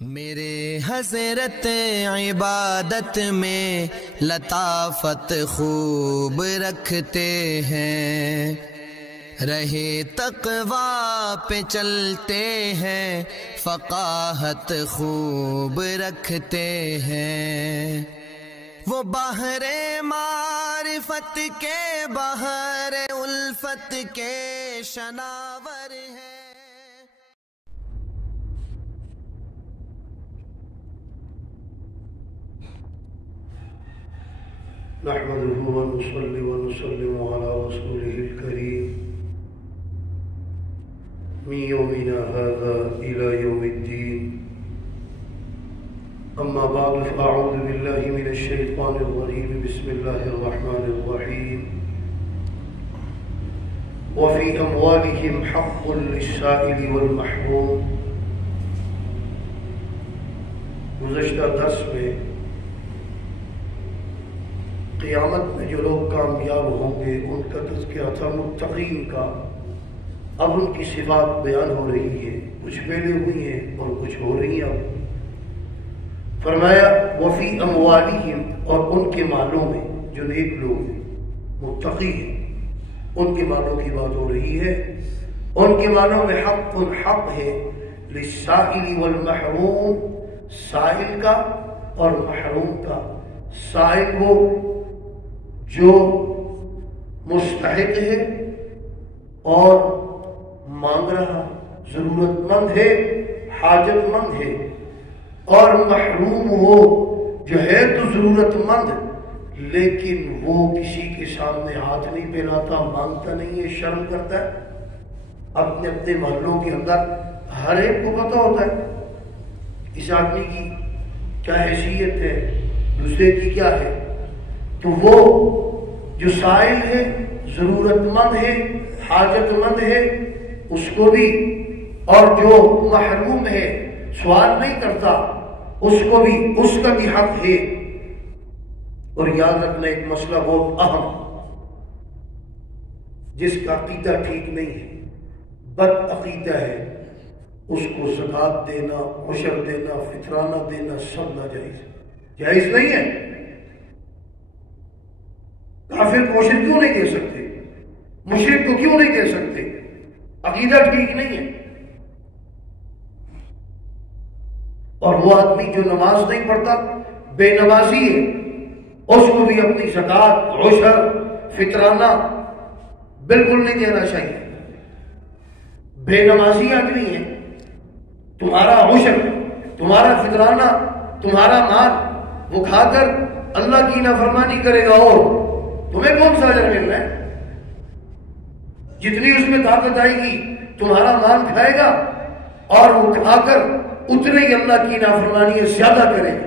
میرے حضرت عبادت میں لطافت خوب رکھتے ہیں، رہے تقویٰ پہ چلتے ہیں، فقاہت خوب رکھتے ہیں۔ وہ بحر معرفت کے بحر الفت کے شناور ہیں۔ نحمده ونصلي ونسلم على رسوله الكريم من يومنا هذا إلى يوم الدين. أما بعد فأعوذ بالله من الشيطان الرجيم. بسم الله الرحمن الرحيم. وفي أموالهم حق للسائل والمحروم. گزشتہ درس میں قیامت میں جو لوگ کامیاب ہوں گے ان کا تذکرہ تھا متقین کا۔ اب ان کی صفات بیان ہو رہی ہے، کچھ پہلے ہوئی ہیں اور کچھ ہو رہی ہیں۔ اب فرمایا وفی اموالہم، اور ان کے مالوں میں، جو نیک لوگ ہیں متقی ہیں ان کے مالوں کی بات ہو رہی ہے۔ ان کے مالوں میں حق ہے للسائل والمحروم، سائل کا اور محروم کا۔ سائل وہ جو مستحق ہے اور مانگ رہا، ضرورت مند ہے، حاجت مند ہے، اور محروم ہو جو ہے تو ضرورت مند لیکن وہ کسی کے سامنے ہاتھ نہیں پھیلاتا، مانگتا نہیں ہے، شرم کرتا ہے۔ اپنے اپنے محلوں کے اندر ہر ایک کو پتہ ہوتا ہے اس آدمی کی کیا حیثیت ہے، دوسرے کی کیا ہے۔ تو وہ جو سائل ہے، ضرورت مند ہے، حاجت مند ہے، اس کو بھی، اور جو محروم ہے، سوال نہیں کرتا، اس کو بھی، اس کا بھی حق ہے۔ اور یاد رکھنا ایک مسئلہ بہت اہم، جس کا عقیدہ ٹھیک نہیں ہے، بد عقیدہ ہے، اس کو زکوٰۃ دینا، عشر دینا، فطرانہ دینا سب ناجائز نہیں ہے۔ کافر کو عشر کیوں نہیں دے سکتے؟ مشرک کو کیوں نہیں دے سکتے؟ عقیدہ ٹھیک نہیں ہے۔ اور وہ آدمی جو نماز نہیں پڑھتا، بے نمازی ہے، اس کو بھی اپنی زکوٰۃ، عشر، فطرانہ بالکل نہیں دینا چاہیے۔ بے نمازی آدمی ہے، تمہارا عشر، تمہارا فطرانہ، تمہارا مال وہ کھا کر اللہ کی نافرمانی کرے گا، اور تمہیں کون سا اجر مل رہا ہے؟ جتنی اس میں طاقت آئے گی تمہارا مال کھائے گا، اور وہ کھا کر اتنے ہی اللہ کی نافرمانی زیادہ کرے گا۔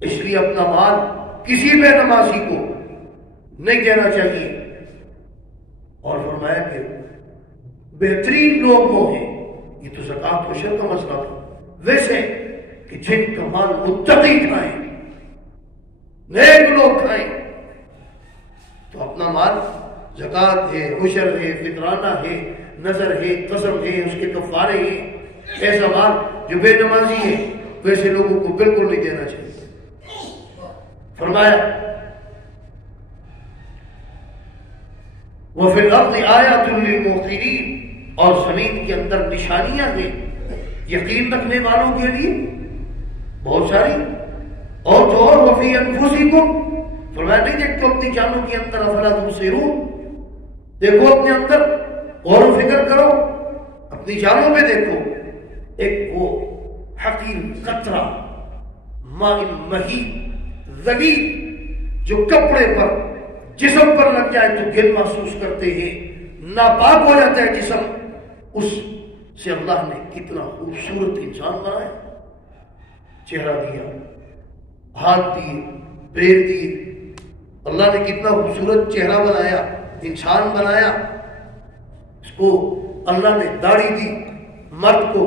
اس لیے اپنا مال کسی بے نمازی کو نہیں دینا چاہیے۔ اور فرمایا کہ بہترین لوگ وہ ہیں، یہ تو زکوٰۃ و عشر کا مسئلہ تھا، ویسے کہ جن کا مال متقی کھائیں، نیک لوگ کھائیں، تو اپنا مال زکوٰۃ ہے، عشر ہے، فطرانہ ہے، نظر ہے، قسم ہے، اس کے کفارے ہیں، ایسا مال جو بے نمازی ہے ویسے لوگوں کو بالکل نہیں دینا چاہیے۔ فرمایا وَفِي الْأَرْضِ آیَاتٌ لِلْمُوقِنِينَ، اور زمین کے اندر نشانیاں ہیں یقین رکھنے والوں کے لیے بہت ساری۔ اور تو اور وَفِي أَنفُسِكُمْ، فرمایا نہیں دیکھتے اپنی جانوں کے اندر، افلا تبصرون، دیکھو اپنے اندر، غور و فکر کرو، اپنی جانوں پہ دیکھو۔ ایک وہ حقیر قطرہ ماء مہین ذلیل جو کپڑے پر، جسم پر لگ جائے تو گل محسوس کرتے ہیں، ناپاک ہو جاتا ہے جسم، اس سے اللہ نے کتنا خوبصورت انسان بنایا، چہرہ دیا، ہاتھ دیے، پیر دیے، اللہ نے کتنا خوبصورت چہرہ بنایا، انسان بنایا۔ اس کو اللہ نے داڑھی دی، مرد کو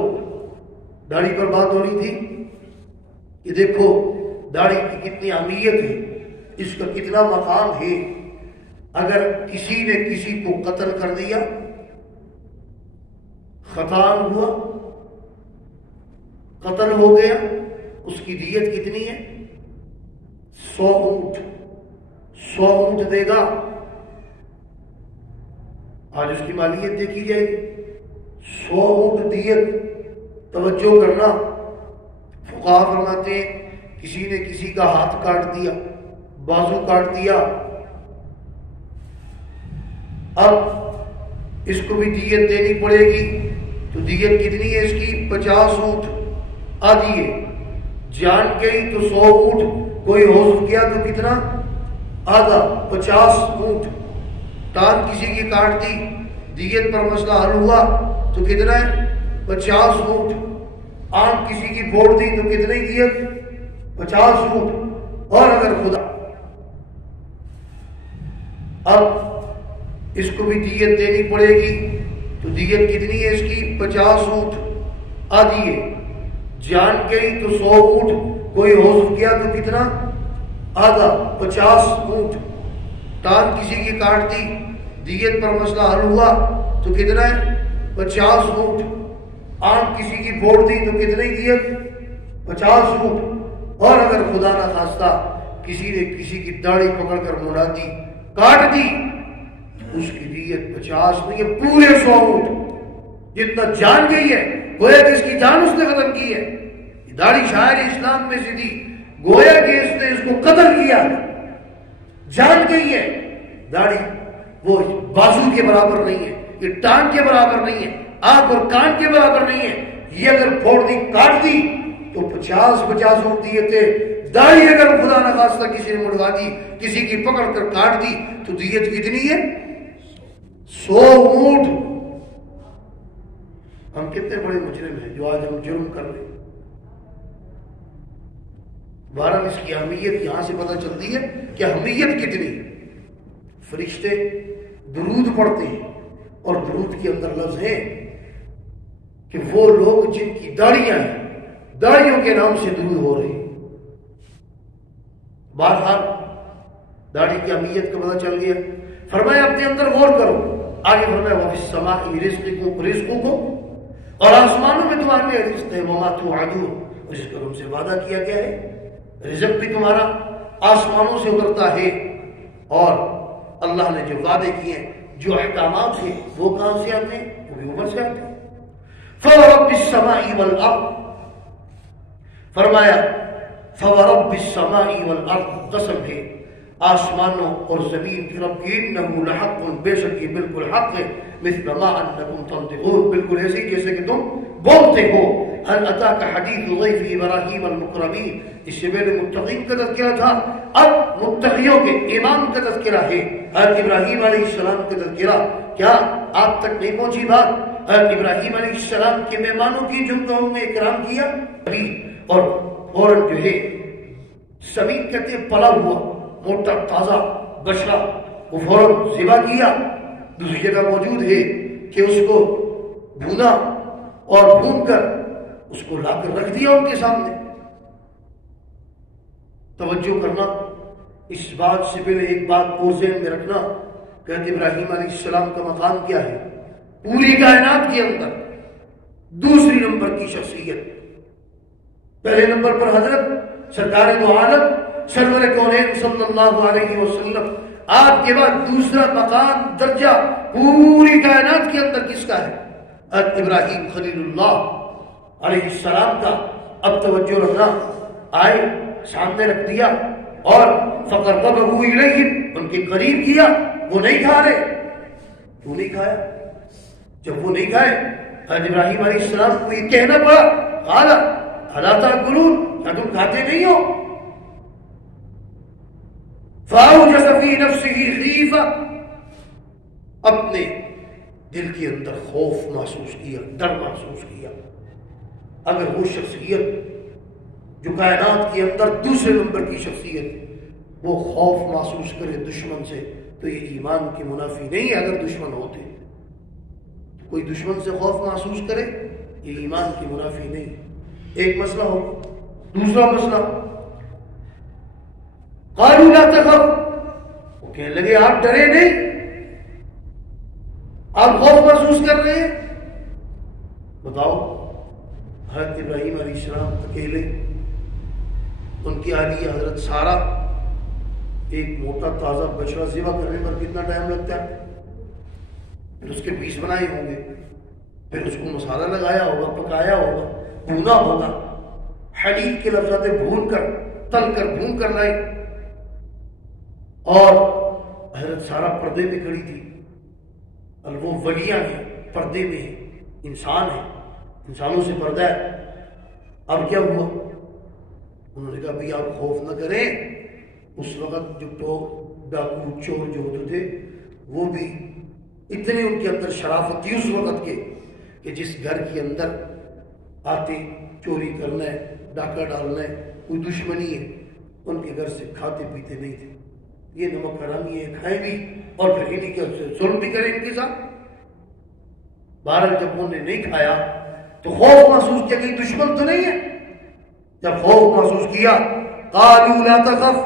داڑھی پر بات ہو رہی تھی کہ دیکھو داڑھی کی کتنی اہمیت ہے، اس کا کتنا مقام ہے۔ اگر کسی نے کسی کو قتل کر دیا، خطا ہوا، قتل ہو گیا، اس کی دیت کتنی ہے؟ 100 اونٹ 100 اونٹ دے گا۔ آج اس کی مالیت دیکھی جائے گی، 100 اونٹ دیت۔ توجہ کرنا، فقہا فرماتے ہیں کسی نے کسی کا ہاتھ کاٹ دیا، بازو کاٹ دیا، اب اس کو بھی دیت دینی پڑے گی، تو دیت کتنی ہے اس کی؟ 50 اونٹ آدھی ہے۔ جان گئی تو 100 اونٹ، کوئی ہو گیا تو کتنا؟ آدھا، 50 اونٹ۔ ٹانگ کسی کی کاٹ دی، دیت پر مسئلہ حل ہوا تو کتنا ہے؟ 50 اونٹ۔ آنکھ کسی کی پھوڑ دی تو کتنی دیت؟ 50 اونٹ۔ اور اگر خدا اب اس کو بھی دیت دینی پڑے گی، تو دیت کتنی ہے اس کی؟ 50 اونٹ آدھی ہے۔ جان گئی تو 100 اونٹ، کوئی ہو گیا تو کتنا؟ آدھا، 50 اونٹ۔ ٹانگ کسی کی کاٹ دی، دیت پر مسئلہ حل ہوا تو کتنا ہے؟ 50 اونٹ۔ آنکھ کسی کی پھوڑ دی تو کتنی دیت؟ 50 اونٹ۔ اور اگر خدا نہ خواستہ کسی نے کسی کی داڑھی پکڑ کر مڑا دی، کاٹ دی، اس کی دیت 50 نہیں ہے، پورے 100 اونٹ جتنا جان گئی ہے، گویا کہ اس کی جان اس نے ختم کی ہے۔ داڑھی شاعر اسلام میں سے دی، گویا کہ اس نے اس کو قتل کیا، جان گئی ہے۔ داڑھی وہ بازو کے برابر نہیں ہے، یہ ٹانگ کے برابر نہیں ہے، آنکھ اور کان کے برابر نہیں ہے۔ یہ اگر پھوڑ دی، کاٹ دی تو 50 اونٹ دیے تھے۔ داڑھی اگر خدا نہ خواستہ کسی نے مڑوا دی، کسی کی پکڑ کر کاٹ دی، تو دیت کتنی ہے؟ 100 اونٹ۔ ہم کتنے بڑے مجرم ہیں جو آج ہم جرم کر رہے ہیں۔ بہرحال اس کی اہمیت یہاں سے پتہ چلتی ہے کہ اہمیت کتنی۔ فرشتے درود پڑھتے ہیں، اور درود کے اندر لفظ ہے کہ وہ لوگ جن کی داڑیاں ہیں، داڑیوں کے نام سے درود ہو رہے ہیں۔ بہرحال داڑھی کی اہمیت کا پتہ چل گیا۔ فرمایا اپنے اندر غور کرو۔ آگے فرمایا وَفِي السَّمَاءِ رِزْقُكُمْ، اور آسمانوں میں تمہارے رزق ہے، وَمَا تُوعَدُونَ، اور جس کا تم سے وعدہ کیا گیا ہے۔ رزق بھی تمہارا آسمانوں سے اترتا ہے، اور اللہ نے جو وعدے کیے ہیں، جو احکامات ہیں، وہ کہاں سے آتے ہیں؟ وہ بھی اوپر سے آتے ہیں۔ فَوَرَبِّ السَّمَاءِ وَالْأَرْضِ، فرمایا فَوَرَبِّ السَّمَاءِ وَالْأَرْضِ، قسم ہے آسمانوں اور زمین کی رب کی، انہو لحق، بے شک یہ بالکل حق ہے، مثل ما انکم تنطقون، بالکل ایسے ہی جیسے کہ تم بولتے ہو۔ هل اتاک حدیث ضیف ابراہیم المکرمین، اس سے پہلے متقین کا تذکرہ تھا، اب متقیوں کے امام کا تذکرہ ہے، حضرت ابراہیم علیہ السلام کا تذکرہ۔ کیا آپ تک نہیں پہنچی بات؟ حضرت ابراہیم علیہ السلام کے مہمانوں کی جن کا انہوں نے اکرام کیا، اور فوراً جو ہے سمین کہتے ہیں پلا ہوا موٹا تازہ بچڑا، وہ فوراً ذبح کیا۔ دوسری جگہ موجود ہے کہ اس کو بھونا اور بھون کر اس کو لا کر رکھ دیا ان کے سامنے۔ توجہ کرنا، اس بات سے پہلے ایک بات اور ذہن میں رکھنا کہ حضرت ابراہیم علیہ السلام کا مقام کیا ہے پوری کائنات کے اندر؟ دوسری نمبر کی شخصیت، پہلے نمبر پر حضرت سرکار دو عالم سرور کونین صلی اللہ علیہ وسلم، آپ کے بعد دوسرا مقام درجہ پوری کائنات کے اندر کس کا ہے؟ حضرت ابراہیم خلیل اللہ علیہ السلام کا۔ اب توجہ رکھنا، آئے سامنے رکھ دیا اور فقربہ الیہم، ان کے قریب کیا، وہ نہیں کھا رہے۔ کیوں نہیں کھایا؟ جب وہ نہیں کھائے، حضرت ابراہیم علیہ السلام کو یہ کہنا پڑا، قال الا تاکلون، کیا تم کھاتے نہیں ہو؟ فاوجس فی نفسہ خیفہ، اپنے دل کے اندر خوف محسوس کیا، ڈر محسوس کیا۔ اگر وہ شخصیت جو کائنات کے اندر دوسرے نمبر کی شخصیت وہ خوف محسوس کرے دشمن سے، تو یہ ایمان کے منافی نہیں ہے۔ اگر دشمن ہوتے تو کوئی دشمن سے خوف محسوس کرے، یہ ایمان کی منافی نہیں۔ ایک مسئلہ ہو، دوسرا مسئلہ قالوا لا تخف، وہ کہنے لگے آپ ڈرے نہیں، آپ خوف محسوس کر رہے ہیں؟ بتاؤ حضرت ابراہیم علیہ السلام اکیلے، ان کی اہلیہ حضرت سارہ، ایک موٹا تازہ بچڑا ذبح کرنے پر کتنا ٹائم لگتا ہے؟ پھر اس کے پیس بنائے ہوں گے، پھر اس کو مسالہ لگایا ہوگا، پکایا ہوگا، بھونا ہوگا، حنیف کے لفظ بھون کر، تل کر، بھون کر لائے، اور حضرت سارہ پردے میں کھڑی تھی، اور وہ ولیاں ہیں، پردے میں ہیں، انسان ہیں، انسانوں سے پردہ ہے۔ اب کیا ہوا؟ انہوں نے کہا بھئی آپ خوف نہ کریں، اس وقت جو ڈاکو چور جو ہوتے تھے وہ بھی اتنے ان کے اندر شرافت تھی اس وقت کے کہ جس گھر کے اندر آتے چوری کرنا ہے، ڈاکہ ڈالنا ہے، کوئی دشمنی ہے، ان کے گھر سے کھاتے پیتے نہیں تھے۔ یہ نمک حرامی ہے، کھائیں بھی اور پھر انہیں کے ظلم بھی کریں ان کے ساتھ۔ بہرحال جب انہوں نے نہیں کھایا تو خوف محسوس کیا کہ دشمن تو نہیں ہے۔ جب خوف محسوس کیا قالوا لا تخف،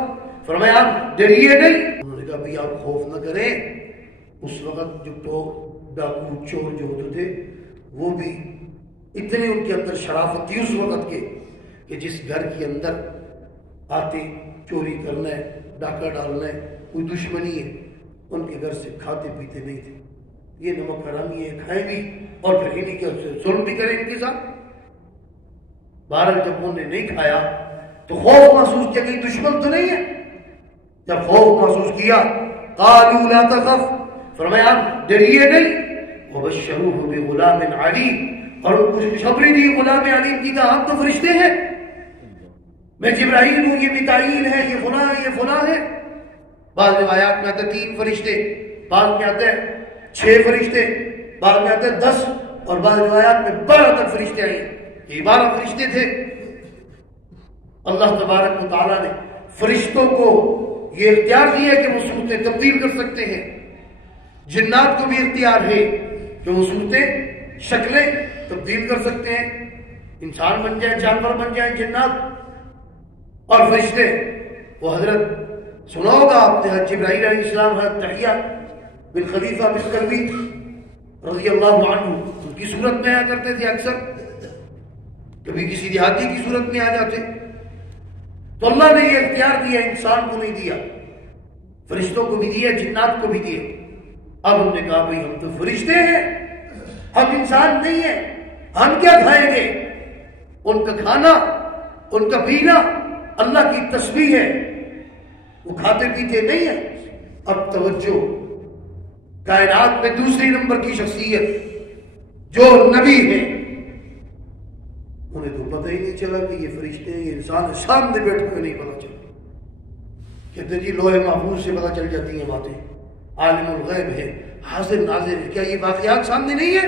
فرمایا آپ ڈریے نہیں۔ انہوں نے کہا بھئی آپ خوف نہ کریں، اس وقت جو ڈاکو چور جو ہوتے تھے وہ بھی اتنے ان کے اندر شرافت تھی اس وقت کے کہ جس گھر کے اندر آتے چوری کرنا ہے، ڈاکہ ڈالنا ہے، کوئی دشمنی ہے، ان کے گھر سے کھاتے پیتے نہیں تھے۔ یہ نمک حرامی ہے، کھائیں بھی اور پھر انہیں کے ظلم بھی کریں ان کے ساتھ۔ بہرحال جب انہوں نے نہیں کھایا تو خوف محسوس کیا کہ دشمن تو نہیں ہے۔ جب خوف محسوس کیا قالوا لا تخف، فرمایا آپ ڈریے نہیں۔ وبشروه بغلام علیم، اور ان کو خوشخبری دی غلام علیم کی، کہا ہم تو فرشتے ہیں، میں جبرائیل ہوں، یہ میکائیل ہے، یہ فلاں ہے، یہ فلاں ہے۔ بعض روایات میں آتے 3 فرشتے، بعض میں آتے 6 فرشتے، بعض میں آتے 10، اور بعض روایات میں 12 تک فرشتے آئے۔ یہ 12 فرشتے تھے۔ اللہ تبارک و تعالیٰ نے فرشتوں کو یہ اختیار دیا کہ وہ صورتیں تبدیل کر سکتے ہیں۔ جنات کو بھی اختیار ہے کہ وہ صورتیں، شکلیں تبدیل کر سکتے ہیں، انسان بن جائیں، جانور بن جائیں جنات، اور فرشتے وہ حضرت سنا ہوگا آپ نے جبرائیل علیہ السلام حضرت تحیہ بن خلیفہ بن کلبی رضی اللہ عنہ ان کی صورت میں آیا کرتے تھے، اکثر کبھی کسی دیہاتی کی صورت میں آ جاتے۔ تو اللہ نے یہ اختیار دیا، انسان کو نہیں دیا، فرشتوں کو بھی دیا، جنات کو بھی دیا۔ اب ہم نے کہا بھئی ہم تو فرشتے ہیں، ہم انسان نہیں ہیں، ہم کیا کھائیں گے؟ ان کا کھانا، ان کا پینا اللہ کی تسبیح ہے، وہ کھاتے پیتے نہیں ہیں۔ اب توجہ، کائنات میں دوسری نمبر کی شخصیت جو نبی ہے، انہیں تو پتہ ہی نہیں چلا کہ یہ فرشتے ہیں، یہ انسان ہے، سامنے بیٹھ کے نہیں پتہ چلا۔ کہتے جی لوح محفوظ سے پتہ چل جاتی ہیں باتیں، عالم الغیب ہے، حاضر ناظر ہے۔ کیا یہ واقعات سامنے نہیں ہے؟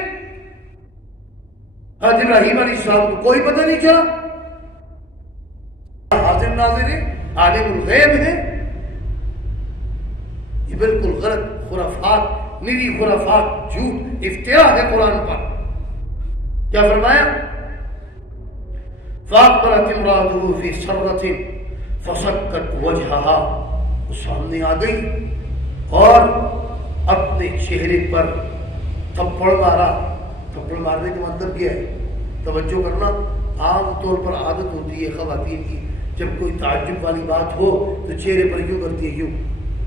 حضرت ابراہیم علیہ السلام کو کوئی پتہ نہیں چلا؟ حاضر ناظر ہے، عالم الغیب ہے۔ یہ بالکل غلط خرافات، نری خرافات، جھوٹ، افتراء ہے قرآن پر۔ کیا فرمایا؟ فَأَقْبَلَتِ امْرَأَتُهُ فِي سَرَّةٍ فَصَكَّتْ وَجْهَهَا، وہ سامنے آ گئی اور اپنے چہرے پر تھپڑ مارا۔ تھپڑ مارنے کا مطلب کیا ہے؟ توجہ کرنا، عام طور پر عادت ہوتی ہے خواتین کی، جب کوئی تعجب والی بات ہو تو چہرے پر یوں کرتی ہے، یوں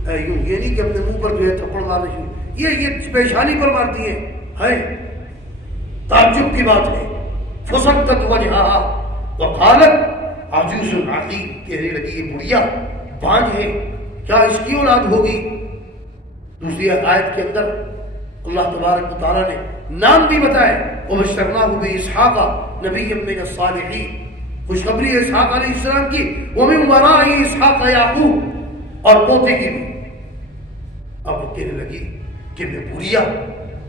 یوں، یہ نہیں کہ اپنے منہ پر جو ہے تھپڑ مارنا شروع، یہ پیشانی پر مارتی ہے، تعجب کی بات ہے۔ فَصَكَّتْ وَجْهَهَا وَقَالَتْ عَجُوزٌ عَقِيمٌ، کہنے لگی یہ بڑھیا بانجھ ہے، کیا اس کی اولاد ہوگی؟ دوسری آیت کے اندر اللہ تبارک و تعالیٰ نے نام بھی بتائے، وَبَشَّرْنَاهُ بِإِسْحَاقَ نَبِيًّا مِّنَ الصَّالِحِينَ، خوشخبری اسحاق علیہ السلام کی، وَمِن وَرَائِهِ إِسْحَاقَ يَعْقُوبَ، اور پوتے کی بھی۔ اب وہ کہنے لگی کہ میں بڑھیا۔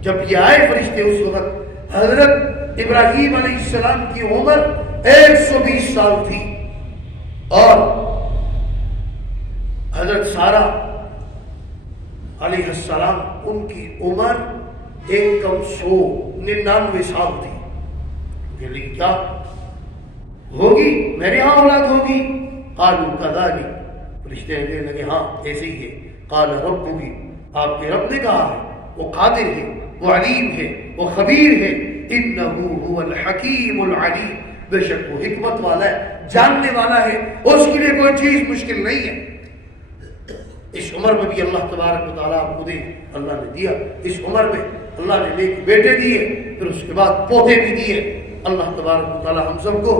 جب یہ آئے فرشتے اس وقت حضرت ابراہیم علیہ السلام کی عمر 120 سال تھی، اور حضرت سارہ علیہ السلام ان کی عمر 199 سال تھی۔ لیکن کیا ہوگی؟ میرے ہاں اولاد ہوگی؟ قالوا كذلك، فرشتے کہنے لگے ہاں ایسے ہی ہے۔ قال ربک، آپ کے رب نے کہا ہے، وہ قادر ہے، وہ علیم ہے، وہ خبیر ہے، انہ هو الحکیم العلیم، بے شک وہ حکمت والا ہے، جاننے والا ہے، اور اس کے لیے کوئی چیز مشکل نہیں ہے۔ اس عمر میں بھی اللہ تبارک و تعالیٰ آپ کو دے، اللہ نے دیا، اس عمر میں اللہ نے نیک بیٹے دیے، پھر اس کے بعد پوتے بھی دیے۔ اللہ تبارک و تعالیٰ ہم سب کو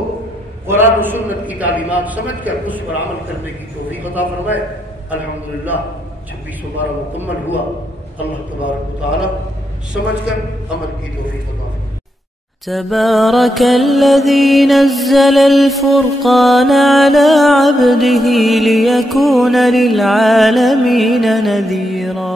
قرآن و سنت کی تعلیمات سمجھ کر اس پر عمل کرنے کی توفیق عطا فرمائے۔ الحمدللہ 26 پارہ مکمل ہوا، اللہ تبارک و تعالیٰ سمجھ کر عمل کی توفیق عطا فرمائے۔ تبارك الذي نزل الفرقان على عبده ليكون للعالمين نذيرا